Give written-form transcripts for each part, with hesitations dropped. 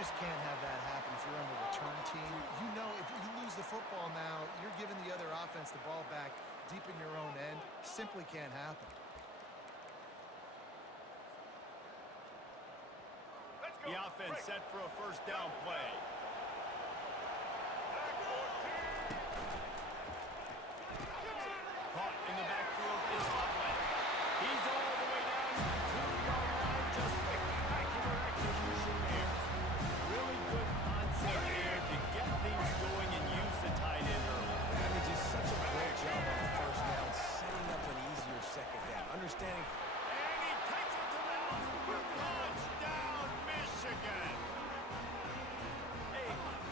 just can't have that happen if you're on the return team. You know if you lose the football now, you're giving the other offense the ball back deep in your own end. Simply can't happen. The offense set for a first down play. Caught in the backfield is Offlet. He's all the way down to the 2-yard line. Just spectacular execution there. Really good concept there to get things going and use the tight end early. I mean, just such a great job on the first down, setting up an easier second down. Understanding. And he takes it to the house. Touchdown, Michigan. A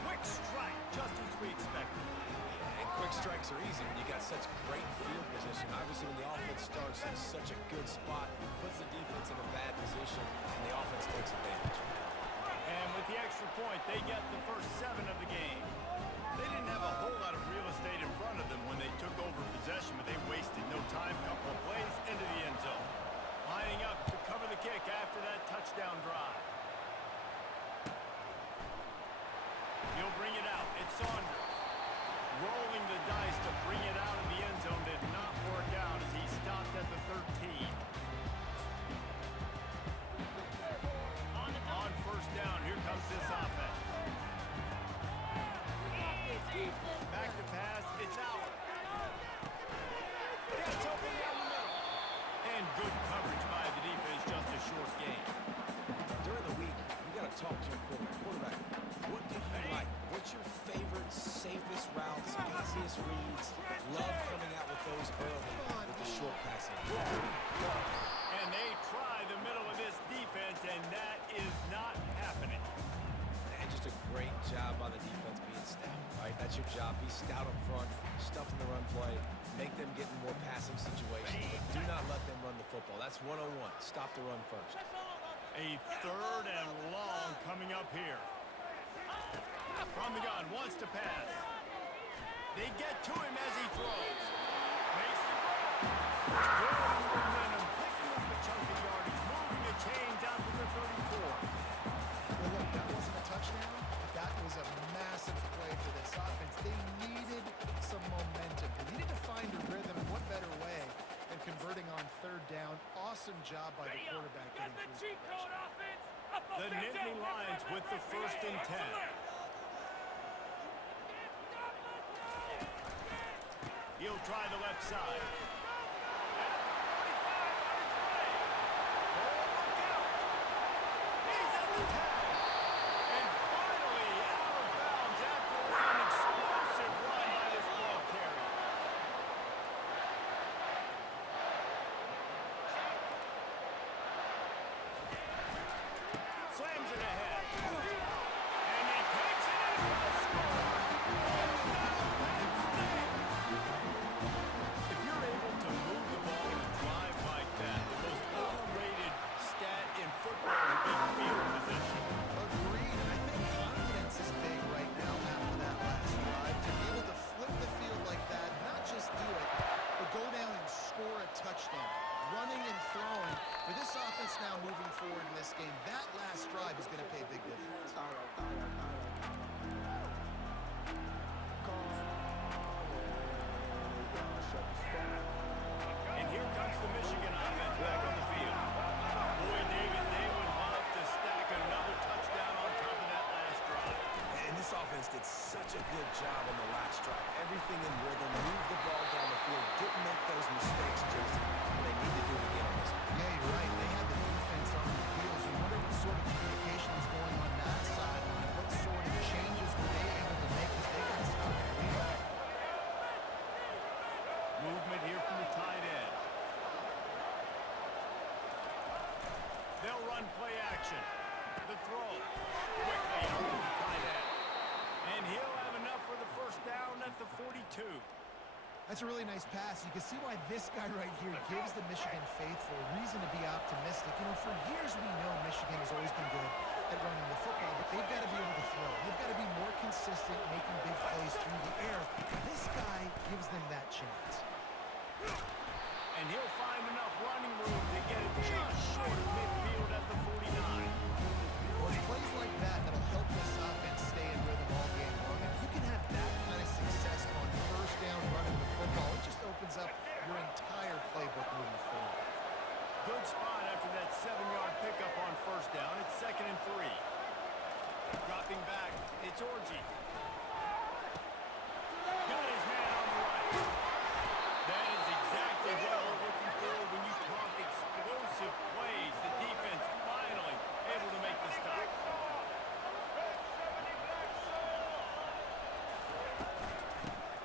quick strike, just as we expected. And quick strikes are easy when you got such great field position. Obviously, when the offense starts in such a good spot, puts the defense in a bad position, and the offense takes advantage. And with the extra point, they get the first 7 of the game. They didn't have a whole lot of real estate in front of them when they took over possession, but they wasted no time. Couple of plays into the end zone. Lining up to cover the kick after that touchdown drive. He'll bring it out. It's Saunders. Rolling the dice to bring it out of the end zone did not work out as he stopped at the 13. On first down, here comes this offense. Back to pass, it's out. Gets open down the middle. And good coverage by the defense, just a short gain. During the week, you got to talk to your quarterback. What do you like? What's your favorite, safest routes, easiest reads? Love coming out with those early with the short passing. And they try the middle of this defense, and that is not happening. And just a great job by the defense being stout, right? That's your job. Be stout up front, stuff in the run play, make them get in more passing situations, but do not let them run the football. That's 101. Stop the run first. A 3rd and long coming up here. From the gun, wants to pass. They get to him as he throws. Makes the throw. Building momentum, picking up a chunk of yardage, moving the chains out to the 34. Well, look, that wasn't a touchdown, but that was a massive play for this offense. They needed some momentum. They needed to find a rhythm, and what better way than converting on 3rd down. Awesome job by the quarterback getting through his progression. The Nittany Lions with the 1st and 10. He'll try the left side. At the 45 on his way. Oh, look out. He's at the 10. And finally out of bounds after an explosive run by this ball carrier. Slams it ahead. And he takes it in for the score. If you're able to move the ball and drive like that, the most overrated stat in football would be field position. Agreed, and I think confidence is big right now after that last drive. To be able to flip the field like that, not just do it, but go down and score a touchdown. Running and throwing. For this offense now moving forward in this game, that last drive is going to pay big dividends. And here comes the Michigan offense back on the field. Boy, David, they would love to stack another touchdown on top of that last drive. And this offense did such a good job on the last drive. Everything in rhythm, moved the ball down the field, didn't make those mistakes, Jason. They need to do it again on this one. Yeah, you're right. They had the defense on their heels. You wonder what sort of communication was going on that sideline. What sort of changes were they able to make as they got stopped? Movement here from the tight end. They'll run play action. The throw. Quickly out to the tight end. And he'll have enough for the first down at the 42. That's a really nice pass. You can see why this guy right here gives the Michigan faithful a reason to be optimistic. You know, for years we know Michigan has always been good at running the football, but they've got to be able to throw. They've got to be more consistent, making big plays through the air. This guy gives them that chance. And he'll find enough running room to get it just short of midfield at the 49. Well, it's plays like that that'll help 2nd and 3. Dropping back, it's Orji. Got his man on the right. That is exactly what we're looking for when you talk explosive plays. The defense finally able to make the stop.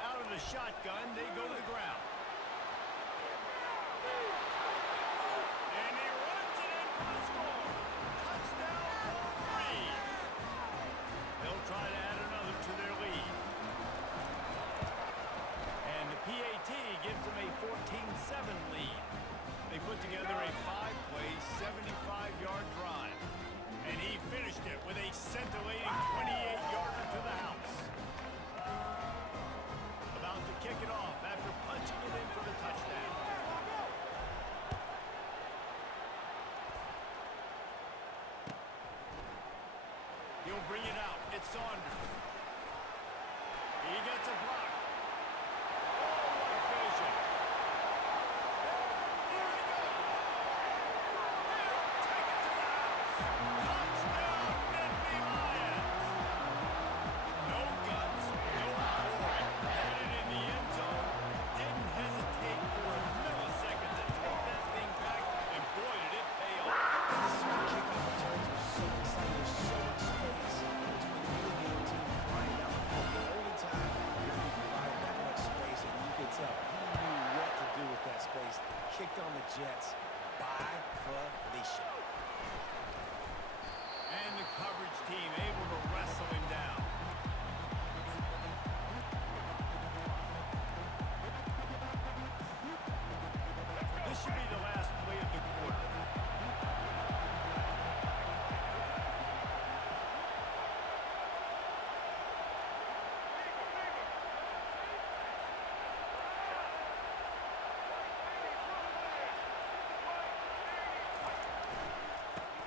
Out of the shotgun, they go to the ground. And he runs it in for the score. Touchdown, Wolverines. They'll try to add another to their lead. And the PAT gives them a 14-7 lead. They put together a 5-play, 75-yard drive. And he finished it with a scintillating 28-yarder to the house. About to kick it off after punching it in for the touchdown. He'll bring it out. It's Saunders. He gets a block. Oh, what vision. There he goes. They'll take it to the house. Touchdown, Nittany Lions. No guts, no glory. Had it in the end zone. Didn't hesitate for a millisecond to take that thing back. And boy, did it pay off. This is when kickoff returns are so exciting. There's so much space between you and the other team flying down the field. The only time you're going to provide that much space, and you can tell he knew what to do with that space. Kicked on the Jets by Felicia. And the coverage team able to wrestle him down. This should be the last play of the quarter.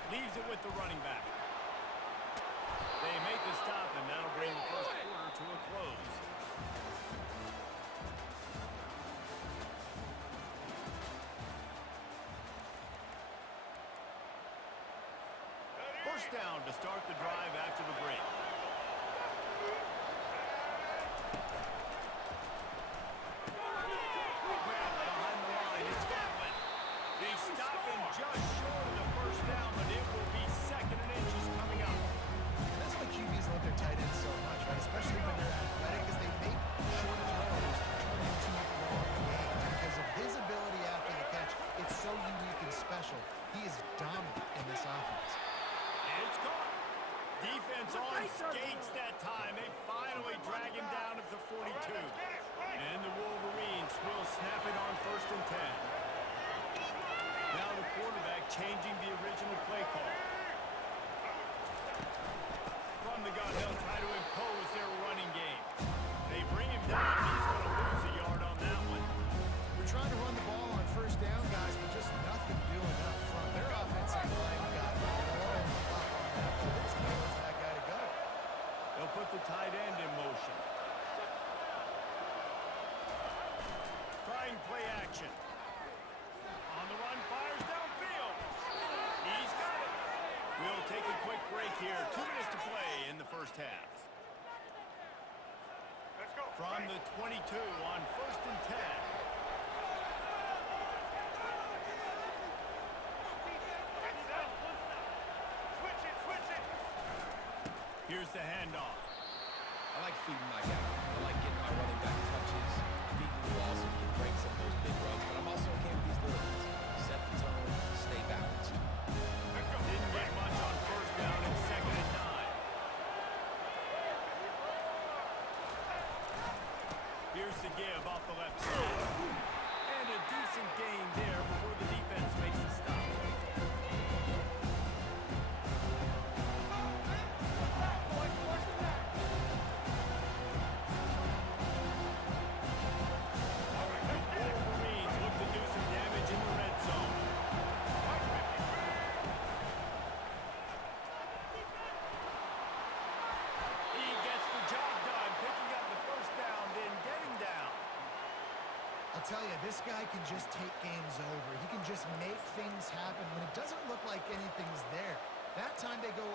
Leaves it with the running back. They make the stop, and that'll bring the first quarter to a close. First down to start the drive after the break. Grab behind the line. It's Godwin. They stop him just short of the first down, but it will be 2nd and inches coming up. And that's why QBs love their tight ends so much, right? Especially when they're athletic, because they make short throws turn into long gains. Because of his ability after the catch, it's so unique and special. He is dominant in this offense. It's caught. Defense on skates that time. They finally drag him down at the 42. And the Wolverines will snap it on 1st and 10. Now the quarterback changing the original play call. From the gun, they'll try to impose their running game. They bring him down. He's going to lose a yard on that one. We're trying to run the ball on 1st down, guys, but just nothing doing up front. Their offensive line got blown up on that. There's nowhere for that guy to go. They'll put the tight end in motion. Trying play action. On the run, fires downfield. He's got it. We'll take a quick break here. 2 minutes to play in the first half. From the 22 on 1st and 10. Here's the handoff. I like feeding my guy. I like getting my running back touches, feeding the ball so he can break some of those big runs. But I'm also okay with these little ones. Set the tone, stay balanced. Didn't get much on 1st down and 2nd and 9. Here's the give off the left side. And a decent gain there before the defense makes the stop. Tell you, this guy can just take games over. He can just make things happen when it doesn't look like anything's there. That time they go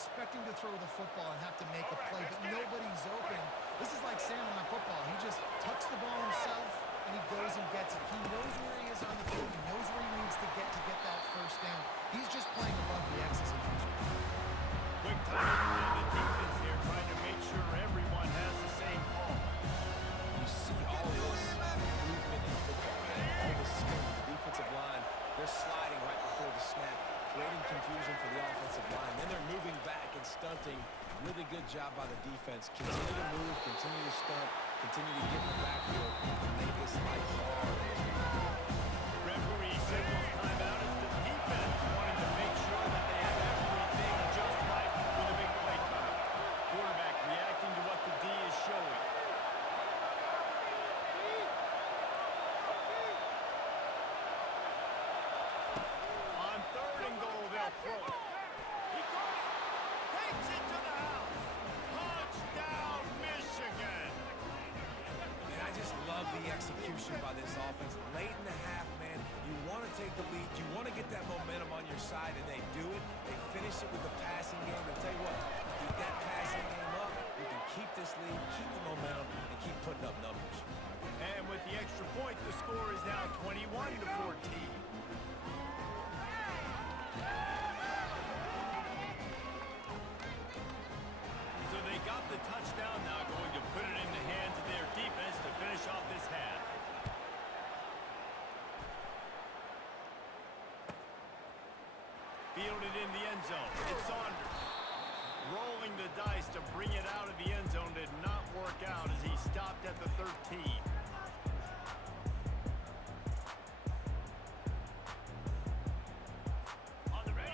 expecting to throw the football and have to make a play, but nobody's open. This is like Sam on football. He just tucks the ball himself, and he goes and gets it. He knows where he is on the field. He knows where he needs to get that first down. He's just playing above the X's and O's. Quick time by the defense here, trying to make sure everyone has the same call. You see all this movement in football, man. All this skill. The defensive line, they're sliding right before the snap, creating confusion for the offensive line. Then they're moving back and stunting. Really good job by the defense. Continue to move, continue to stunt, continue to get in the backfield and make this life hard. Referee signals timeout as the defense wanting to make sure that they have everything just right with a big play coming. Quarterback reacting to what the D is showing. On 3rd and goal, they'll throw it. He got it. Takes it to the house. Touchdown, Michigan. And I just love the execution by this offense. Late in the half, man, you want to take the lead. You want to get that momentum on your side, and they do it. They finish it with the passing game. And tell you what, keep that passing game up. You can keep this lead, keep the momentum, and keep putting up numbers. And with the extra point, the score is now 21-14. So they got the touchdown, now going to put it in the hands of their defense to finish off this half. Fielded in the end zone. It's Saunders. Rolling the dice to bring it out of the end zone did not work out as he stopped at the 13.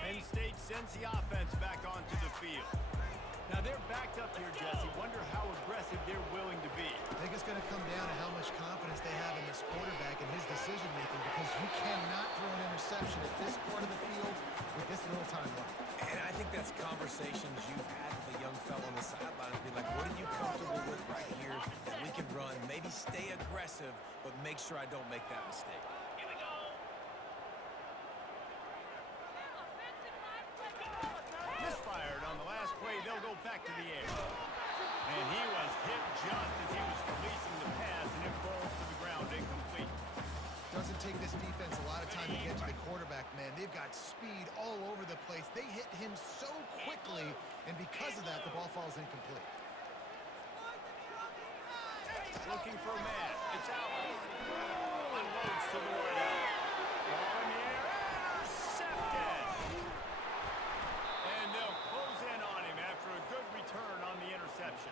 Penn State sends the offense back onto the field. Now they're backed up here, Jesse. Wonder how aggressive they're willing to be. I think it's going to come down to how much confidence they have in this quarterback and his decision-making, because you cannot throw an interception at this part of the field with this little time left. And I think that's conversations you've had with a young fellow on the sideline. Be like, what are you comfortable with right here that we can run? Maybe stay aggressive, but make sure I don't make that mistake. Misfired on the last play. They'll go back to the air. And he was hit just as he was releasing the pass, and it falls to the ground incomplete. Doesn't take this defense a lot of time to get to the quarterback, man. They've got speed all over the place. They hit him so quickly, and because of that, the ball falls incomplete. Looking for a man. It's out. Unloads to the wideout. Ball in the air. Intercepted. And they'll close in on him after a good return on the interception.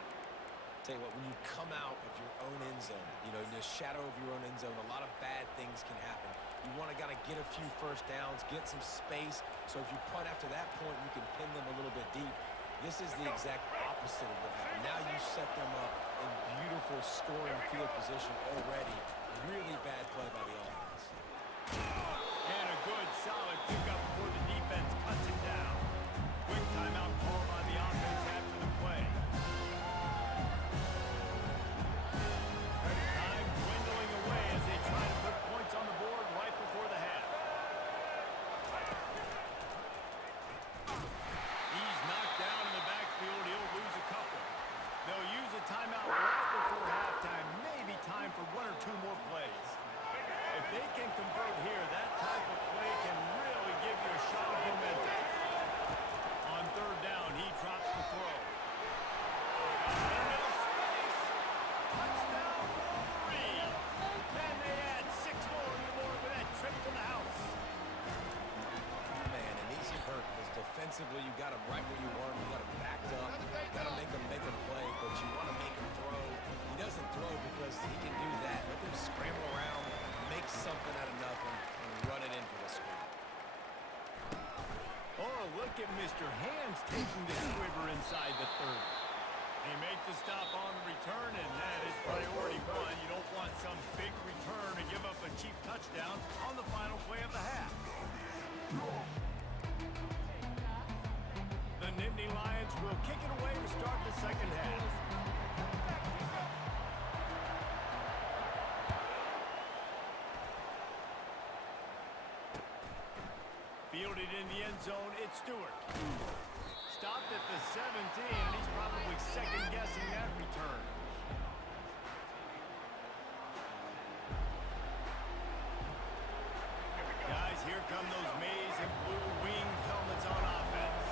Tell you what, when you come out of your own end zone, you know, in the shadow of your own end zone, a lot of bad things can happen. You want to gotta get a few first downs, get some space, so if you punt after that point, you can pin them a little bit deep. This is the exact opposite of what happened. Now you set them up in beautiful scoring field position already. Really bad play by the offense. And a good, solid pickup before the defense cuts it down. Quick timeout call by the offense after the play. Time dwindling away as they try to put points on the board right before the half. He's knocked down in the backfield. He'll lose a couple. They'll use a timeout right before halftime. Maybe time for one or two more plays. If they can convert here, that type of play can really give you a shot of momentum. On 3rd down, he drops the throw. Enough space. Touchdown, Wolverines. And they add 6 more on the board with that trip to the house. Man, and these hurt because defensively you got him right where you want him. You got him backed up. You got to make him play, but you want to make him throw. He doesn't throw because he can do that. Let him scramble around, make something out of nothing, and run it in for the score. Oh, look at Mr. Hands taking the squiver inside the 30. They make the stop on the return, and that is priority one. You don't want some big return to give up a cheap touchdown on the final play of the half. The Nittany Lions will kick it away to start the second half. Fielded in the end zone, it's Stewart. stopped at the 17, and he's probably second-guessing that return. Guys, here come those maize and blue winged helmets on offense.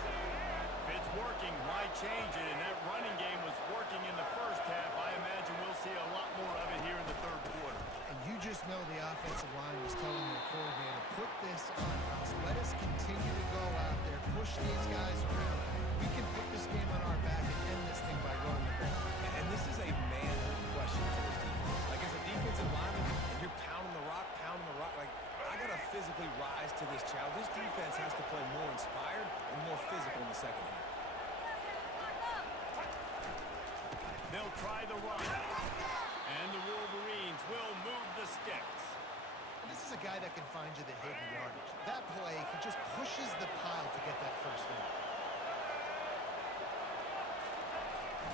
If it's working, why change it? And that running game was working in the first half. I imagine we'll see a lot more of it here in the third quarter. And you just know the offensive line was telling their coordinator, put this on us. Let us continue to go out there, push these guys around. We can put this game on our back and end this thing by running the ball. And this is a manhood question for this defense. Like, as a defensive lineman, and you're pounding the rock, like, I got to physically rise to this challenge. This defense has to play more inspired and more physical in the second half. They'll try the run. And the Wolverines will move the sticks. And this is a guy that can find you the hidden yardage. That play, he just pushes the pile to get that first down.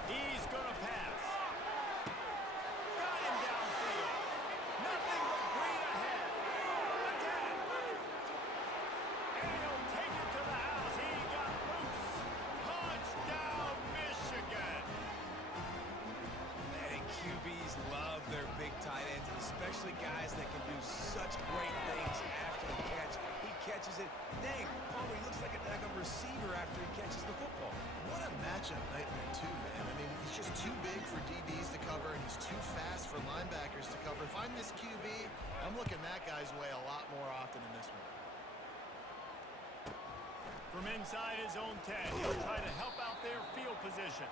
He's going to pass. Got him downfield. Nothing but green ahead. Attack. And he'll take it to the house. He got loose. Touchdown, Michigan. And QBs love their big tight ends, especially guys that can do such great things after the catch. He catches it. Dang, Palmer, he looks like a daggone receiver after he catches the football. What a matchup nightmare, too, man. I mean, he's just too big for DBs to cover, and he's too fast for linebackers to cover. If I'm this QB, I'm looking that guy's way a lot more often in this one. From inside his own 10, he'll try to help out their field position.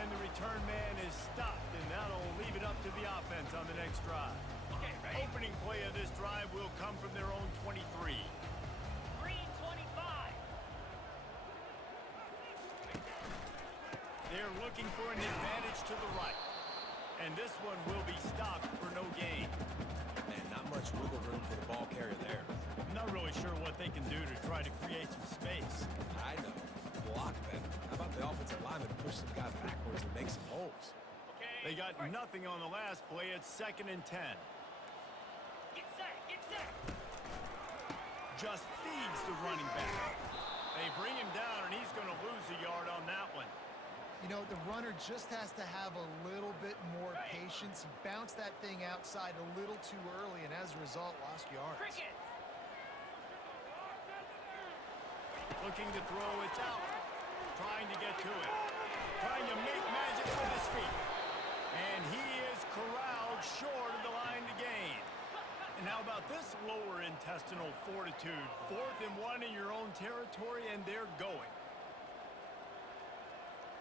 And the return man is stopped, and that'll leave it up to the offense on the next drive. Okay, ready? Opening play of this drive will come from their own 23. Green 25. They're looking for an advantage to the right. And this one will be stopped for no gain. Man, not much wiggle room for the ball carrier there. I'm not really sure what they can do to try to create some space. I know. Block better. How about the offensive lineman push some guy backwards and make some holes? Okay. They got nothing on the last play. It's 2nd and 10. Get set. Get set. Just feeds the running back. They bring him down, and he's going to lose a yard on that one. You know, the runner just has to have a little bit more patience. He bounced that thing outside a little too early, and as a result, lost yards. Cricket. Looking to throw, it's out. Trying to get to it. Trying to make magic with his feet. And he is corralled short of the line to gain. And how about this lower intestinal fortitude? 4th and 1 in your own territory, and they're going.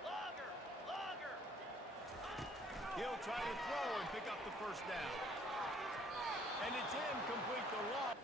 Longer. He'll try to throw and pick up the first down. And it's incomplete. The loss.